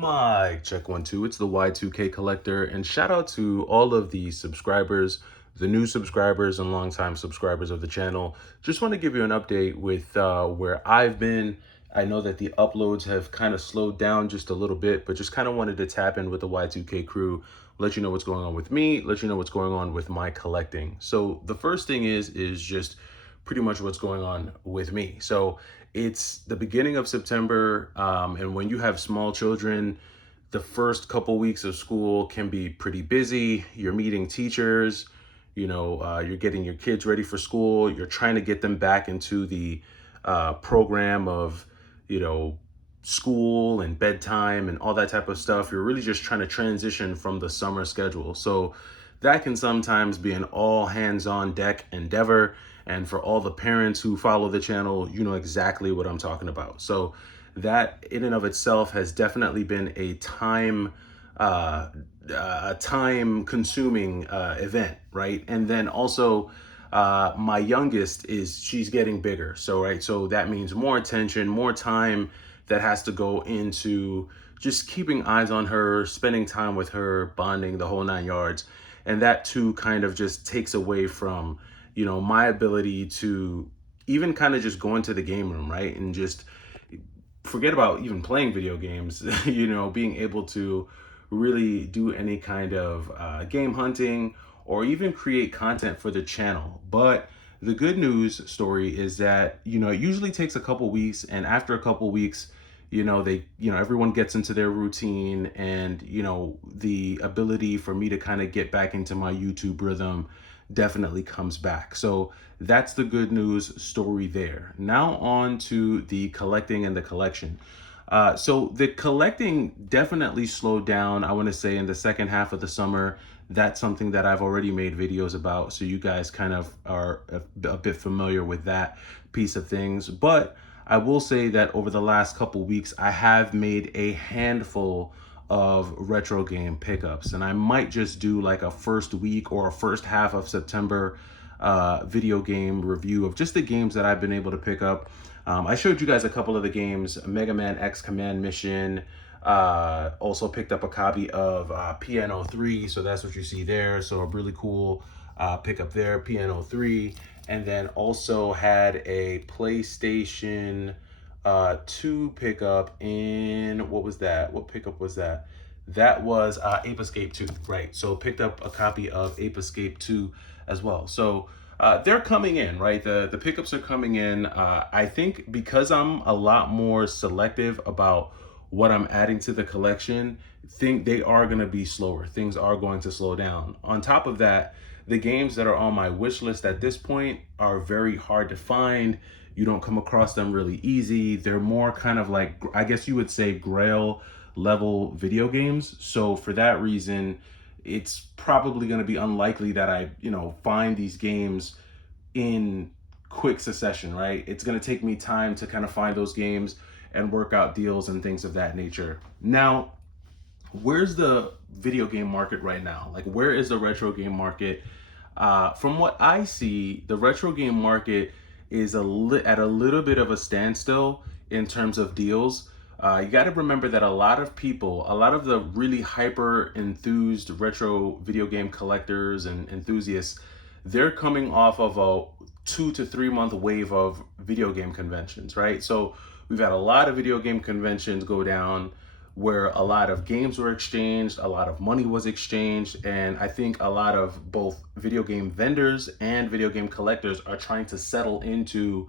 Mic check 1 2. It's the Y2K collector, and shout out to all of the subscribers, the new subscribers and longtime subscribers of the channel. Just want to give you an update with where I've been. I know that the uploads have kind of slowed down just a little bit, but just kind of wanted to tap in with the Y2K crew, let you know what's going on with me, let you know what's going on with my collecting. So the first thing is just pretty much what's going on with me. So it's the beginning of September, and when you have small children, the first couple weeks of school can be pretty busy. You're meeting teachers, you're getting your kids ready for school. You're trying to get them back into the program of, you know, school and bedtime and all that type of stuff. You're really just trying to transition from the summer schedule. So that can sometimes be an all hands on deck endeavor. And for all the parents who follow the channel, you know exactly what I'm talking about. So that in and of itself has definitely been a time consuming event, right? And then also my youngest she's getting bigger. So that means more attention, more time that has to go into just keeping eyes on her, spending time with her, bonding, the whole 9 yards. And that too kind of just takes away from, my ability to even kind of just go into the game room, right? And just forget about even playing video games, being able to really do any kind of game hunting or even create content for the channel. But the good news story is that, it usually takes a couple weeks, and after a couple weeks, everyone gets into their routine, and, the ability for me to kind of get back into my YouTube rhythm definitely comes back. So that's the good news story there. Now on to the collecting and the collection. So the collecting definitely slowed down, I want to say, in the second half of the summer. That's something that I've already made videos about, so you guys kind of are a bit familiar with that piece of things. But I will say that over the last couple weeks, I have made a handful of retro game pickups, and I might just do like a first week or a first half of September video game review of just the games that I've been able to pick up. I showed you guys a couple of the games: Mega Man X Command Mission. Also picked up a copy of Piano 3, so that's what you see there. So a really cool pickup there, Piano 3. And then also had a PlayStation 2 pickup in, what was that? What pickup was that? That was Ape Escape 2, right? So picked up a copy of Ape Escape 2 as well. So they're coming in, right? The pickups are coming in. I think because I'm a lot more selective about what I'm adding to the collection, think they are going to be slower. Things are going to slow down. On top of that, the games that are on my wish list at this point are very hard to find. You don't come across them really easy. They're more kind of like, I guess you would say, Grail level video games. So for that reason, it's probably going to be unlikely that I, find these games in quick succession, right? It's going to take me time to kind of find those games and work out deals and things of that nature. Now, where's the video game market right now? Like, where is the retro game market? From what I see, the retro game market is at a little bit of a standstill in terms of deals. You got to remember that a lot of the really hyper enthused retro video game collectors and enthusiasts, they're coming off of a 2 to 3 month wave of video game conventions, right? So we've had a lot of video game conventions go down where a lot of games were exchanged, a lot of money was exchanged, and I think a lot of both video game vendors and video game collectors are trying to settle into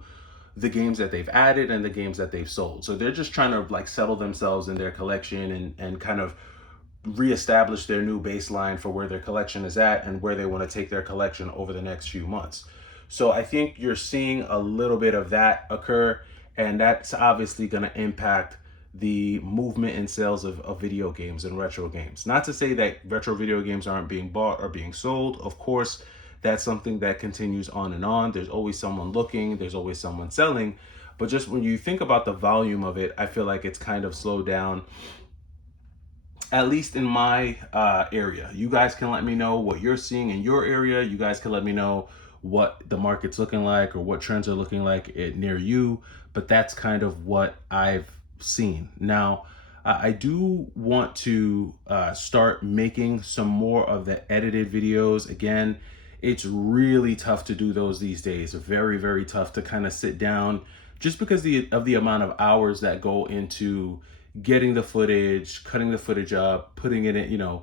the games that they've added and the games that they've sold. So they're just trying to like settle themselves in their collection and kind of reestablish their new baseline for where their collection is at and where they want to take their collection over the next few months. So I think you're seeing a little bit of that occur, and that's obviously going to impact the movement and sales of video games and retro games. Not to say that retro video games aren't being bought or being sold. Of course, that's something that continues on and on. There's always someone looking, there's always someone selling. But just when you think about the volume of it, I feel like it's kind of slowed down, at least in my area. You guys can let me know what you're seeing in your area. You guys can let me know what the market's looking like or what trends are looking like near you. But that's kind of what I've seen. Now, I do want to start making some more of the edited videos. Again, it's really tough to do those these days. Very, very tough to kind of sit down just because of the amount of hours that go into getting the footage, cutting the footage up, putting it in,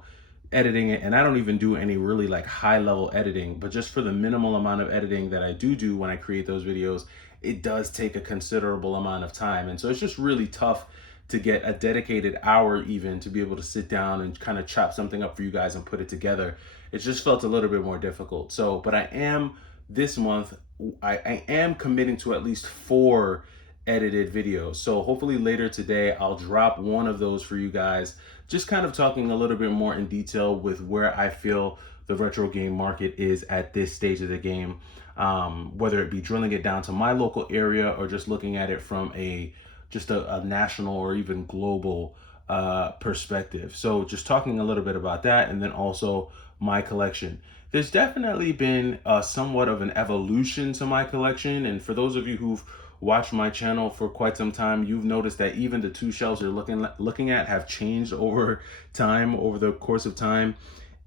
editing it. And I don't even do any really like high level editing, but just for the minimal amount of editing that I do when I create those videos, it does take a considerable amount of time. And so it's just really tough to get a dedicated hour even to be able to sit down and kind of chop something up for you guys and put it together. It just felt a little bit more difficult. So, but I am this month, I am committing to at least 4 edited videos. So hopefully later today, I'll drop one of those for you guys, just kind of talking a little bit more in detail with where I feel the retro game market is at this stage of the game. Whether it be drilling it down to my local area or just looking at it from just a national or even global perspective. So just talking a little bit about that, and then also my collection. There's definitely been somewhat of an evolution to my collection, and for those of you who've watched my channel for quite some time, you've noticed that even the 2 shelves you're looking at have changed over time, over the course of time.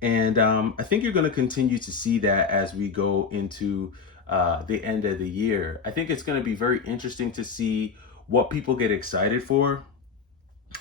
And I think you're going to continue to see that as we go into the end of the year. I think it's going to be very interesting to see what people get excited for.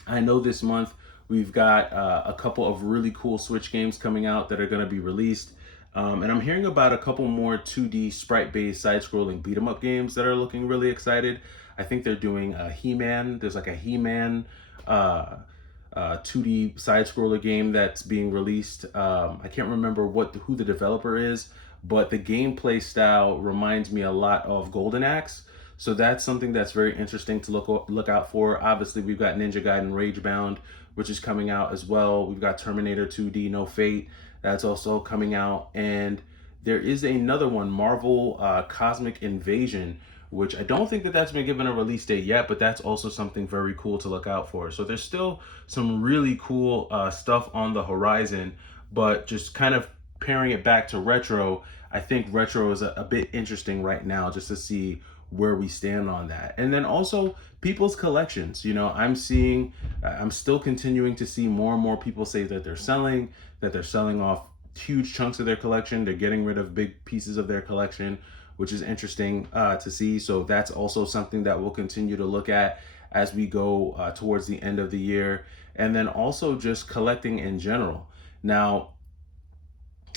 I know this month we've got a couple of really cool Switch games coming out that are going to be released. And I'm hearing about a couple more 2D sprite-based side-scrolling beat-em-up games that are looking really excited. I think they're doing a He-Man. There's like a He-Man 2D side-scroller game that's being released. I can't remember who the developer is, but the gameplay style reminds me a lot of Golden Axe. So that's something that's very interesting to look out for. Obviously, we've got Ninja Gaiden Ragebound, which is coming out as well. We've got Terminator 2D No Fate, that's also coming out. And there is another one, Marvel Cosmic Invasion, which I don't think that's been given a release date yet, but that's also something very cool to look out for. So there's still some really cool stuff on the horizon, but just kind of pairing it back to retro, I think retro is a bit interesting right now just to see where we stand on that. And then also people's collections. I'm still continuing to see more and more people say that they're selling off huge chunks of their collection. They're getting rid of big pieces of their collection, which is interesting to see. So that's also something that we'll continue to look at as we go towards the end of the year. And then also just collecting in general. Now,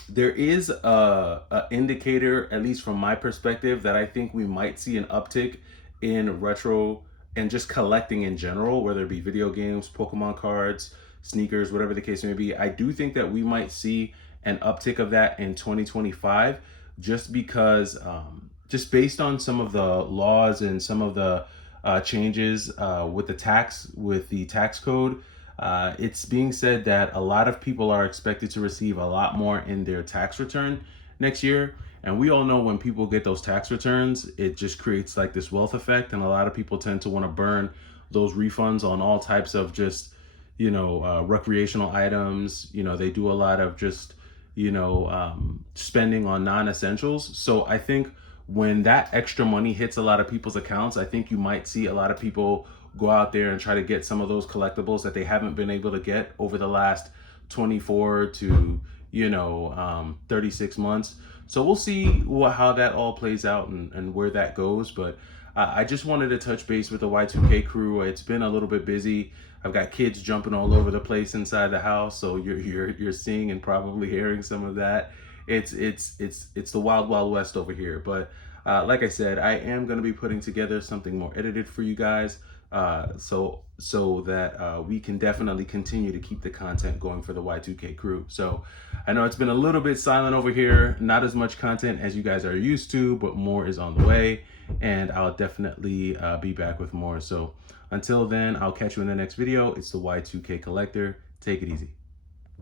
there is a indicator, at least from my perspective, that I think we might see an uptick in retro and just collecting in general, whether it be video games, Pokemon cards, sneakers, whatever the case may be. I do think that we might see an uptick of that in 2025, just because, just based on some of the laws and some of the changes with the tax code. It's being said that a lot of people are expected to receive a lot more in their tax return next year. And we all know when people get those tax returns, it just creates like this wealth effect. And a lot of people tend to want to burn those refunds on all types of just, recreational items. They do a lot of just, spending on non-essentials. So I think when that extra money hits a lot of people's accounts, I think you might see a lot of people go out there and try to get some of those collectibles that they haven't been able to get over the last 24 to 36 months. So we'll see how that all plays out and where that goes. But I just wanted to touch base with the Y2K crew. It's been a little bit busy. I've got kids jumping all over the place inside the house, so you're seeing and probably hearing some of that. It's the wild west over here. But like I said, I am going to be putting together something more edited for you guys. So that we can definitely continue to keep the content going for the Y2K crew. So I know it's been a little bit silent over here, not as much content as you guys are used to, but more is on the way, and I'll definitely be back with more. So until then, I'll catch you in the next video. It's the Y2K Collector. Take it easy.